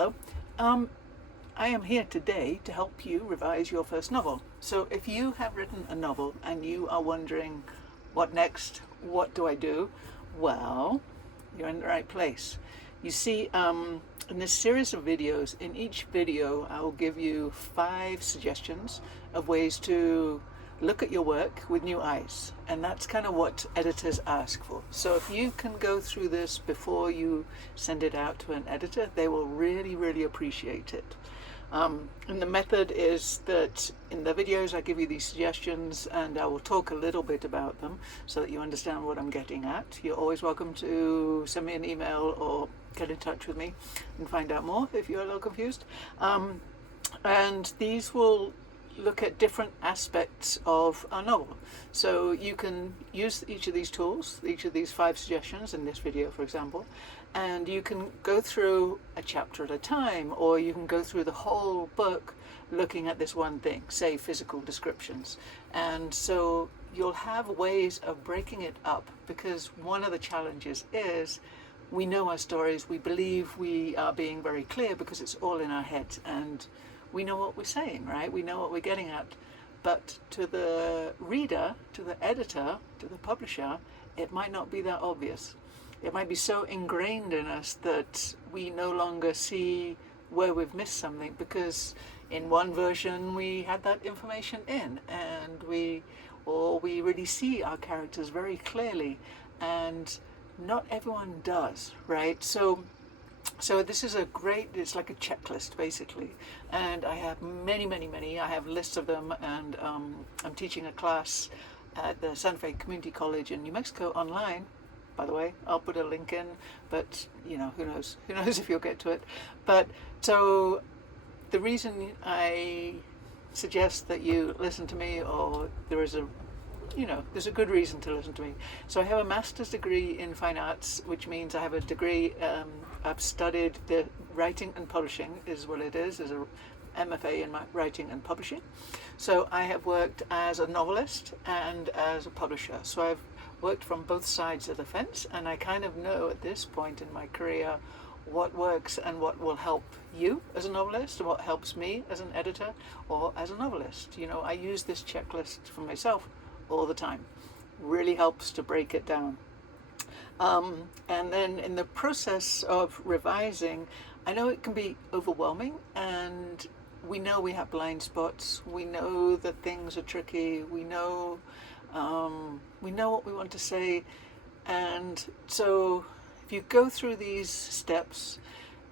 Hello. I am here today to help you revise your first novel. So if you have written a novel and you are wondering, what next? What do I do? Well, you're in the right place. You see, in this series of videos, in each video I will give you 5 suggestions of ways to look at your work with new eyes, and that's kind of what editors ask for. So if you can go through this before you send it out to an editor, they will really appreciate it. And the method is that in the videos I give you these suggestions and I will talk a little bit about them so that you understand what I'm getting at. You're always welcome to send me an email or get in touch with me and find out more if you're a little confused. And these will look at different aspects of a novel. So you can use each of these tools, each of these 5 suggestions in this video, for example, and you can go through a chapter at a time, or you can go through the whole book looking at this one thing, say physical descriptions. And so you'll have ways of breaking it up, because one of the challenges is we know our stories, we believe we are being very clear because it's all in our heads, and we know what we're saying, right? We know what we're getting at. But to the reader, to the editor, to the publisher, it might not be that obvious. It might be so ingrained in us that we no longer see where we've missed something, because in one version we had that information in, and we really see our characters very clearly, and not everyone does, right? So this is it's like a checklist basically, and I have many. I have lists of them, and I'm teaching a class at the Santa Fe Community College in New Mexico online. By the way, I'll put a link in, but who knows if you'll get to it. But so the reason I suggest that you listen to me, or there's a good reason to listen to me. So I have a master's degree in fine arts, which means I have a degree, I've studied the writing and publishing is what it is a MFA in writing and publishing. So I have worked as a novelist and as a publisher. So I've worked from both sides of the fence, and I kind of know at this point in my career what works and what will help you as a novelist and what helps me as an editor or as a novelist. I use this checklist for myself all the time. Really helps to break it down. And then in the process of revising, I know it can be overwhelming, and we know we have blind spots. We know that things are tricky. We know what we want to say. And so if you go through these steps,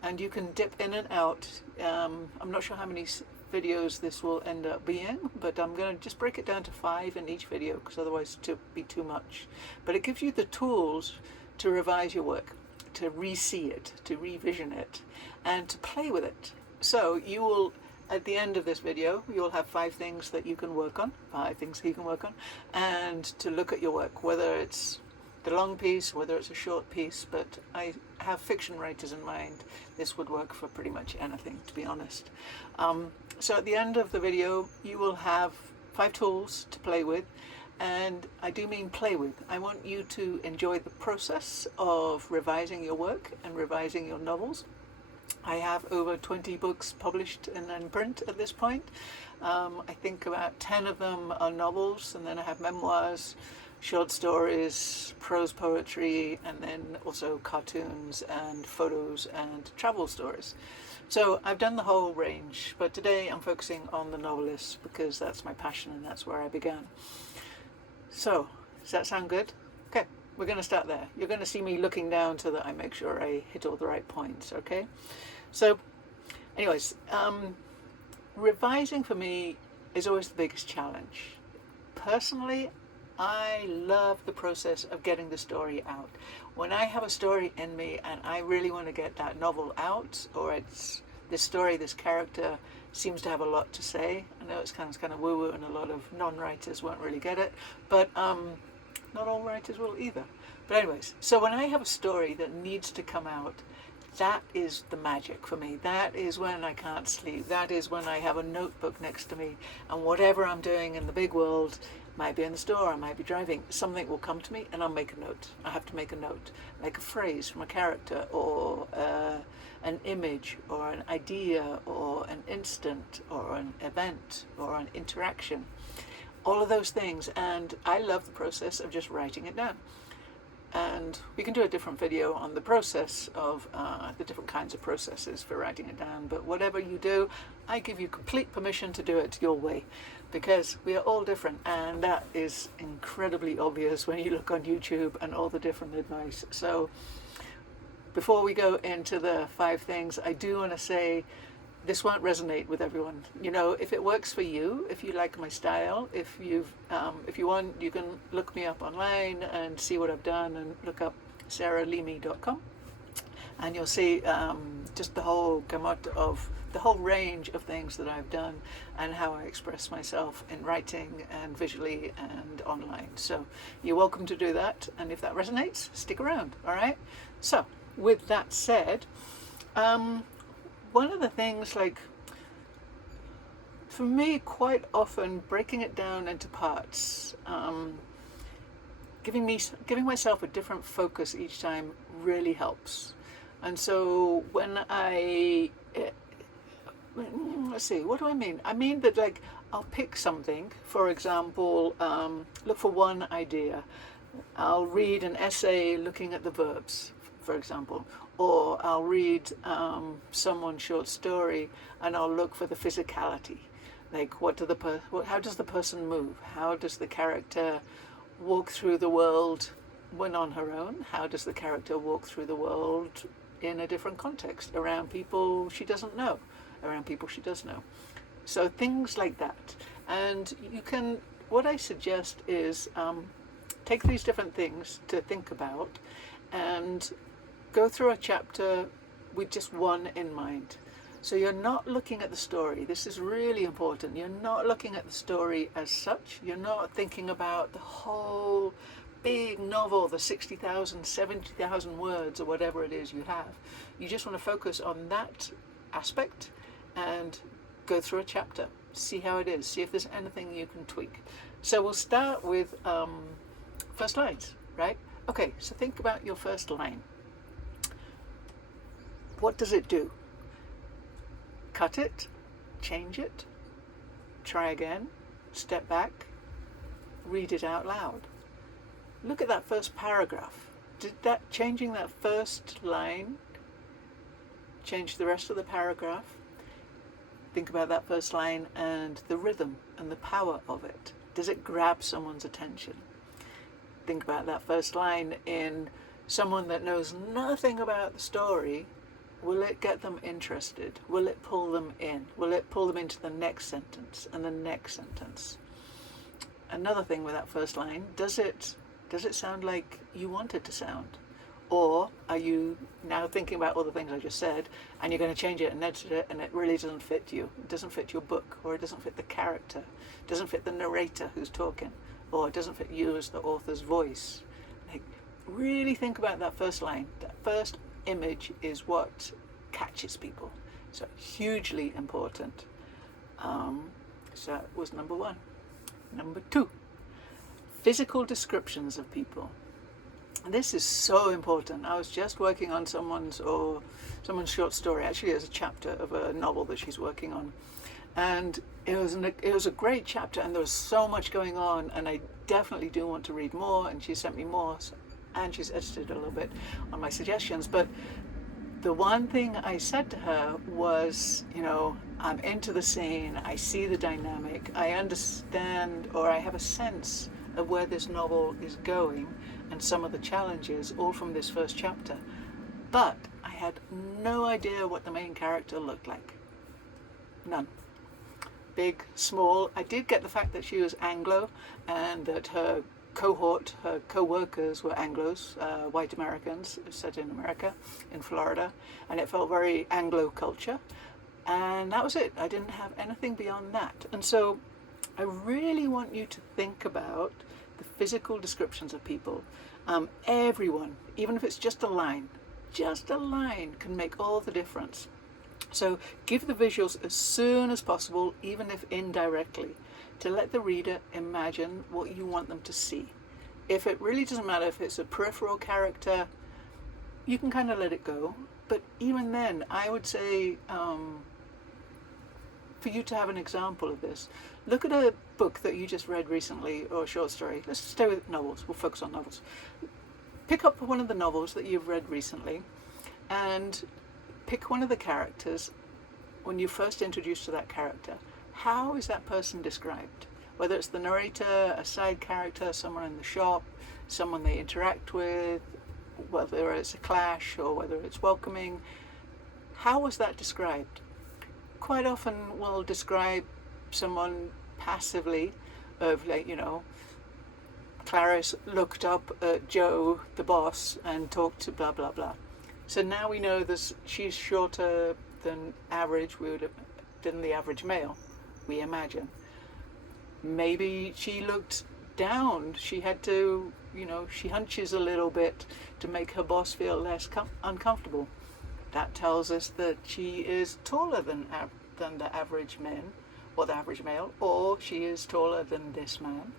and you can dip in and out, I'm not sure how many videos this will end up being, but I'm going to just break it down to 5 in each video, because otherwise it would be too much. But it gives you the tools to revise your work, to re-see it, to revision it, and to play with it. So you will, at the end of this video, you'll have 5 things that you can work on, and to look at your work, whether it's the long piece, whether it's a short piece. But I have fiction writers in mind. This would work for pretty much anything, to be honest. So at the end of the video, you will have 5 tools to play with, and I do mean play with. I want you to enjoy the process of revising your work and revising your novels. I have over 20 books published in print at this point. I think about 10 of them are novels, and then I have memoirs, short stories, prose poetry, and then also cartoons and photos and travel stories. So I've done the whole range, but today I'm focusing on the novelist because that's my passion and that's where I began. So, does that sound good? Okay, we're going to start there. You're going to see me looking down so that I make sure I hit all the right points, okay? So, anyways, revising for me is always the biggest challenge. Personally, I love the process of getting the story out. When I have a story in me and I really want to get that novel out, or it's this story, this character seems to have a lot to say. I know it's kind of woo-woo, and a lot of non-writers won't really get it, but not all writers will either. But anyways, so when I have a story that needs to come out, that is the magic for me. That is when I can't sleep. That is when I have a notebook next to me, and whatever I'm doing in the big world, might be in the store, I might be driving, something will come to me and I'll make a note. I have to make a note, like a phrase from a character, or an image or an idea or an instant or an event or an interaction. All of those things, and I love the process of just writing it down. And we can do a different video on the process of the different kinds of processes for writing it down. But whatever you do, I give you complete permission to do it your way, because we are all different, and that is incredibly obvious when you look on YouTube and all the different advice. So before we go into the 5 things, I do want to say this won't resonate with everyone. You know, if it works for you, if you like my style, if you want, you can look me up online and see what I've done, and look up sarahlimi.com, and you'll see just the whole gamut of the whole range of things that I've done and how I express myself in writing and visually and online. So you're welcome to do that, and if that resonates, stick around. All right. So with that said, one of the things, like, for me, quite often breaking it down into parts, giving myself a different focus each time really helps. And so when let's see, what do I mean? I mean that, like, I'll pick something, for example, look for one idea. I'll read an essay looking at the verbs, for example, or I'll read someone's short story and I'll look for the physicality, like how does the person move? How does the character walk through the world when on her own? How does the character walk through the world in a different context, around people she doesn't know, around people she does know? So things like that. And you can, what I suggest is take these different things to think about and go through a chapter with just one in mind. So you're not looking at the story. This is really important. You're not looking at the story as such. You're not thinking about the whole big novel, the 60,000, 70,000 words or whatever it is you have. You just want to focus on that aspect and go through a chapter. See how it is. See if there's anything you can tweak. So we'll start with first lines, right? Okay, so think about your first line. What does it do? Cut it, change it, try again, step back, read it out loud. Look at that first paragraph. Did that changing that first line change the rest of the paragraph? Think about that first line and the rhythm and the power of it. Does it grab someone's attention? Think about that first line in someone that knows nothing about the story. Will it get them interested? Will it pull them in? Will it pull them into the next sentence and the next sentence? Another thing with that first line, does it sound like you want it to sound? Or are you now thinking about all the things I just said and you're going to change it and edit it and it really doesn't fit you? It doesn't fit your book, or it doesn't fit the character, it doesn't fit the narrator who's talking, or it doesn't fit you as the author's voice. Like, really think about that first line. That first image is what catches people. So hugely important. So that was number 1. Number 2, physical descriptions of people. And this is so important. I was just working on someone's short story. Actually, there's a chapter of a novel that she's working on, and it was a great chapter, and there was so much going on, and I definitely do want to read more. And she sent me more, and she's edited a little bit on my suggestions. But the one thing I said to her was, you know, I'm into the scene, I see the dynamic, I understand, or I have a sense of where this novel is going and some of the challenges, all from this first chapter. But I had no idea what the main character looked like. None. Big, small. I did get the fact that she was Anglo and that her cohort, her co-workers were Anglos, white Americans, set in America, in Florida, and it felt very Anglo culture. And that was it. I didn't have anything beyond that. And so I really want you to think about the physical descriptions of people. Everyone, even if it's just a line can make all the difference. So give the visuals as soon as possible, even if indirectly, to let the reader imagine what you want them to see. If it really doesn't matter if it's a peripheral character, you can kind of let it go. But even then, I would say, for you to have an example of this, look at a book that you just read recently, or a short story. Let's stay with novels. We'll focus on novels. Pick up one of the novels that you've read recently and pick one of the characters. When you're first introduced to that character, how is that person described? Whether it's the narrator, a side character, someone in the shop, someone they interact with, whether it's a clash or whether it's welcoming, how was that described? Quite often we'll describe someone passively, of like, Clarice looked up at Joe, the boss, and talked to blah blah blah. So now we know this, she's shorter than average, than the average male, we imagine. Maybe she looked down, she had to, she hunches a little bit to make her boss feel less uncomfortable. That tells us that she is taller than the average man, or the average male, or she is taller than this man.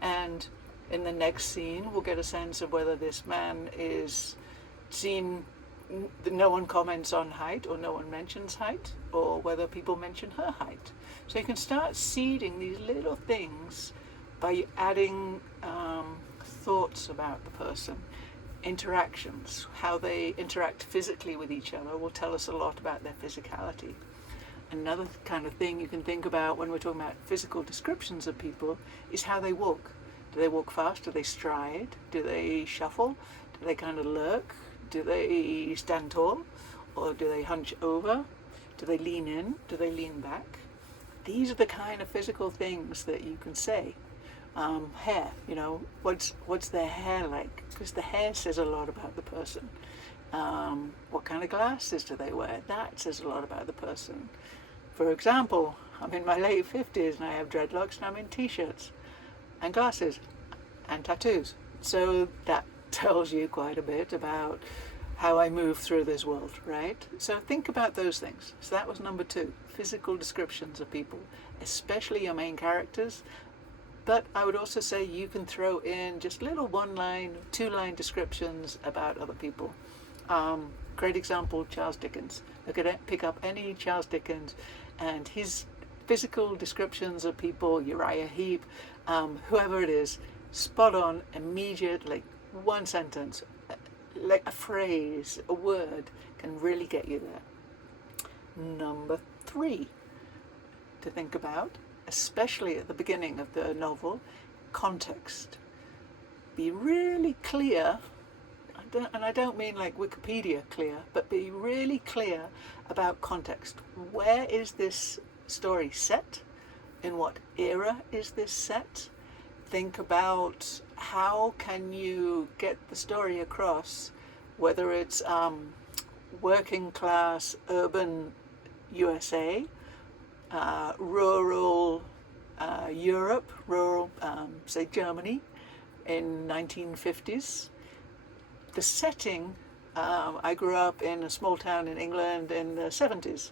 And in the next scene, we'll get a sense of whether this man is seen, no one comments on height, or no one mentions height, or whether people mention her height. So you can start seeding these little things by adding thoughts about the person. Interactions, how they interact physically with each other, will tell us a lot about their physicality. Another kind of thing you can think about when we're talking about physical descriptions of people is how they walk. Do they walk fast? Do they stride? Do they shuffle? Do they kind of lurk? Do they stand tall? Or do they hunch over? Do they lean in? Do they lean back? These are the kind of physical things that you can say. Hair, what's their hair like? Because the hair says a lot about the person. What kind of glasses do they wear? That says a lot about the person. For example, I'm in my late 50s and I have dreadlocks and I'm in t-shirts and glasses and tattoos. So that tells you quite a bit about how I move through this world, right? So think about those things. So that was number 2, physical descriptions of people, especially your main characters. But I would also say you can throw in just little 1-line, 2-line descriptions about other people. Great example, Charles Dickens. Look at it, pick up any Charles Dickens and his physical descriptions of people, Uriah Heep, whoever it is, spot on, immediate, like one sentence, like a phrase, a word can really get you there. Number 3 to think about, especially at the beginning of the novel, context. Be really clear, and I don't mean like Wikipedia clear, but be really clear about context. Where is this story set? In what era is this set? Think about how can you get the story across, whether it's working class, urban USA, rural Europe, rural, say Germany in 1950s. The setting, I grew up in a small town in England in the 70s.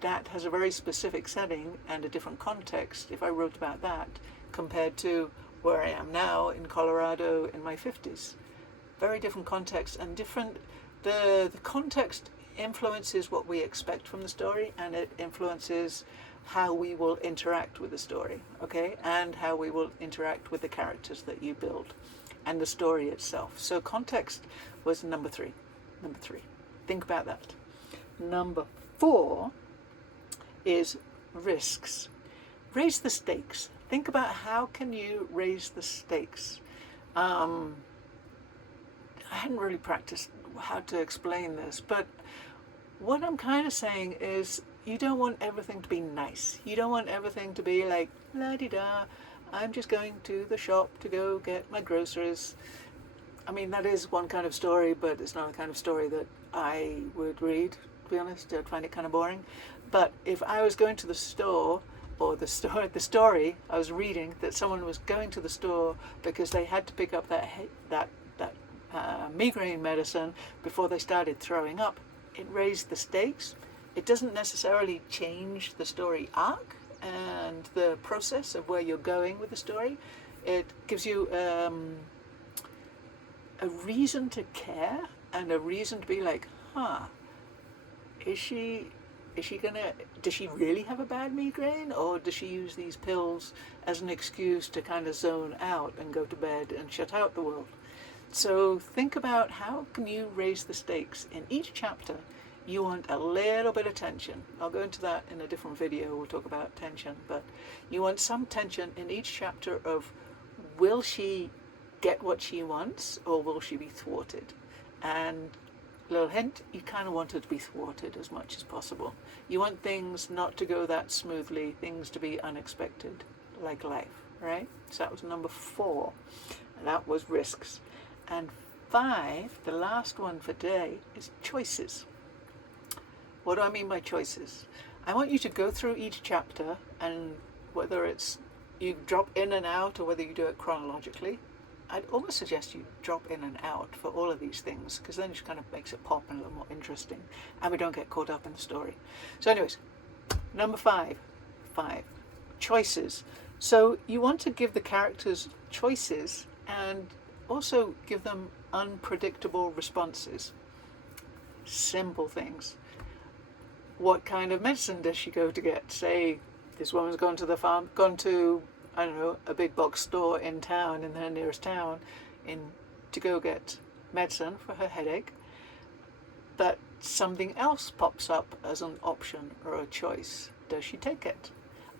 That has a very specific setting and a different context if I wrote about that compared to where I am now in Colorado in my 50s. Very different context and different, the context influences what we expect from the story, and it influences how we will interact with the story, okay? And how we will interact with the characters that you build and the story itself. So context was number 3. Number 3. Think about that. Number 4 is risks. Raise the stakes. Think about how can you raise the stakes. I hadn't really practiced how to explain this, but what I'm kind of saying is you don't want everything to be nice. You don't want everything to be like, la-di-da, I'm just going to the shop to go get my groceries. I mean, that is one kind of story, but it's not the kind of story that I would read, to be honest. I'd find it kind of boring. But if I was going to the store, or the story I was reading, that someone was going to the store because they had to pick up that migraine medicine before they started throwing up, it raised the stakes. It doesn't necessarily change the story arc and the process of where you're going with the story. It gives you a reason to care and a reason to be like, huh, is she gonna, does she really have a bad migraine, or does she use these pills as an excuse to kind of zone out and go to bed and shut out the world? So think about how can you raise the stakes. In each chapter you want a little bit of tension. I'll go into that in a different video, we'll talk about tension, but you want some tension in each chapter of, will she get what she wants or will she be thwarted? And little hint, you kind of want her to be thwarted as much as possible. You want things not to go that smoothly, things to be unexpected, like life, right? So that was number 4, and that was risks. And 5, the last one for today, is choices. What do I mean by choices? I want you to go through each chapter, and whether it's you drop in and out or whether you do it chronologically, I'd almost suggest you drop in and out for all of these things, because then it just kind of makes it pop and a little more interesting, and we don't get caught up in the story. So anyways, number 5, choices. So you want to give the characters choices and also give them unpredictable responses. Simple things. What kind of medicine does she go to get? Say this woman's gone to the farm, gone to, I don't know, a big box store in town, in her nearest town, to go get medicine for her headache, but something else pops up as an option or a choice. Does she take it?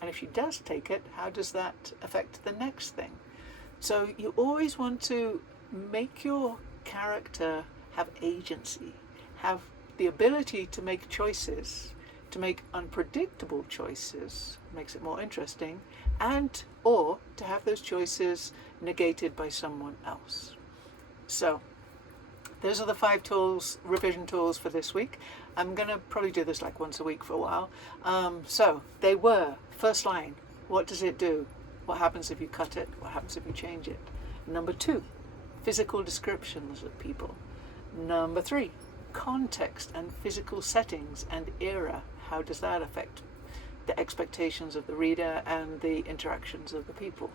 And if she does take it, how does that affect the next thing? So you always want to make your character have agency, have the ability to make choices, to make unpredictable choices, makes it more interesting, and or to have those choices negated by someone else. So those are the 5 tools, revision tools for this week. I'm going to probably do this like once a week for a while. So they were, first line, what does it do? What happens if you cut it? What happens if you change it? Number 2, physical descriptions of people. Number 3, context and physical settings and era. How does that affect the expectations of the reader and the interactions of the people?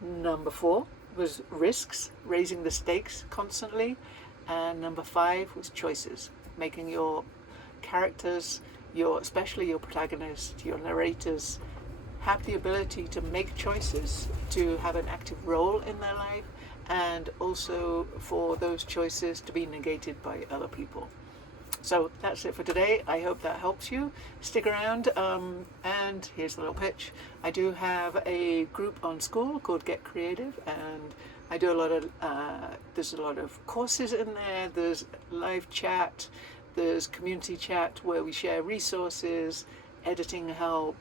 Number 4 was risks, raising the stakes constantly. And number 5 was choices, making your characters, especially your protagonists, your narrators, have the ability to make choices, to have an active role in their life, and also for those choices to be negated by other people. So that's it for today. I hope that helps you. Stick around, and here's the little pitch. I do have a group on School called Get Creative, and I do a lot of, there's a lot of courses in there, there's live chat, there's community chat where we share resources, editing help,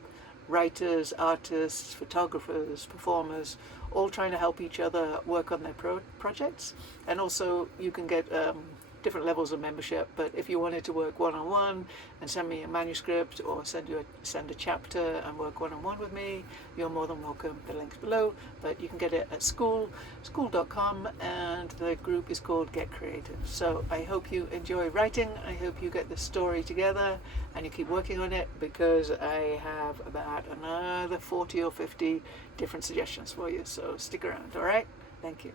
writers, artists, photographers, performers, all trying to help each other work on their projects. And also you can get different levels of membership, but if you wanted to work one-on-one and send me a manuscript or send a chapter and work one-on-one with me, you're more than welcome. The link's below, but you can get it at school.com, and the group is called Get Creative. So I hope you enjoy writing, I hope you get the story together and you keep working on it, because I have about another 40 or 50 different suggestions for you, so stick around. All right, thank you.